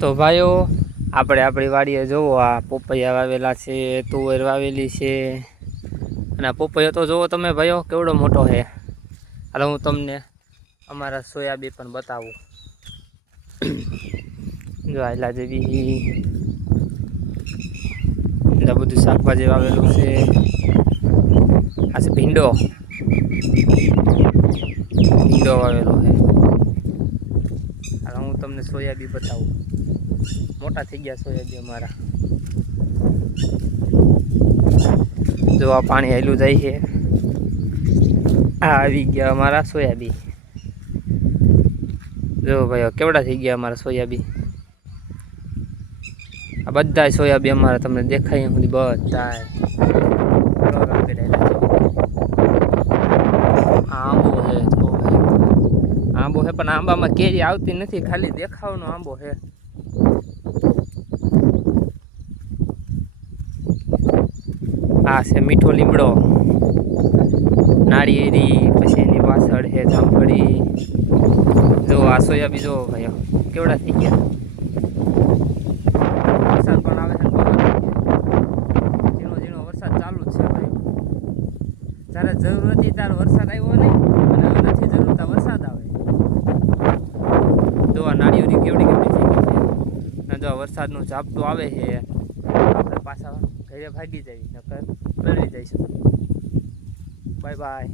તો ભાઈઓ આપણે આપણી વાડીએ જોવો આ પોપૈયા વાવેલા છે, તુવેર વાવેલી છે અને આ પોપૈયો તો જોવો તમે ભાઈઓ કેવડો મોટો છે. હાલ હું તમને અમારા સોયાબીન પણ બતાવું. જો આયલા જેવી બધું શાકભાજી વાવેલું છે. આ છે ભીંડો વાવેલો છે. હાલ હું તમને સોયાબીન બતાવું. મોટા થઈ ગયા સોયાબીન અમારા. જો આ પાણી આયલું જાય છે. આ આવી ગયા અમારા સોયાબીન. જો ભાઈઓ કેવડા થઈ ગયા અમારા સોયાબીન. આ બધા સોયાબીન અમારા તમને દેખાય સુધી બધા આંબો છે. આંબો છે પણ આંબામાં કેરી આવતી નથી, ખાલી દેખાવનો આંબો છે. આ છે મીઠો લીમડો, નાળિયેરી, પછી એની પાછળ છે જામફળી. જો આ સોયાબીન જો ભાઈઓ કેવડા થઈ ગયા. વરસાદ પણ આવે છે, ઝીણો ઝીણો વરસાદ ચાલુ જ છે ભાઈ. જ્યારે જરૂર હતી ત્યારે વરસાદ આવ્યો નહીં, અને નથી જરૂર ત્યાં વરસાદ આવે. જો આ નાળિયેરી કેવડી થઈ ગઈ છે. અને જો વરસાદનું ઝાપટું આવે છે, આપણે પાછા ઘરે ભાગી જાય, નકર પલળી જઈશું. Bye bye.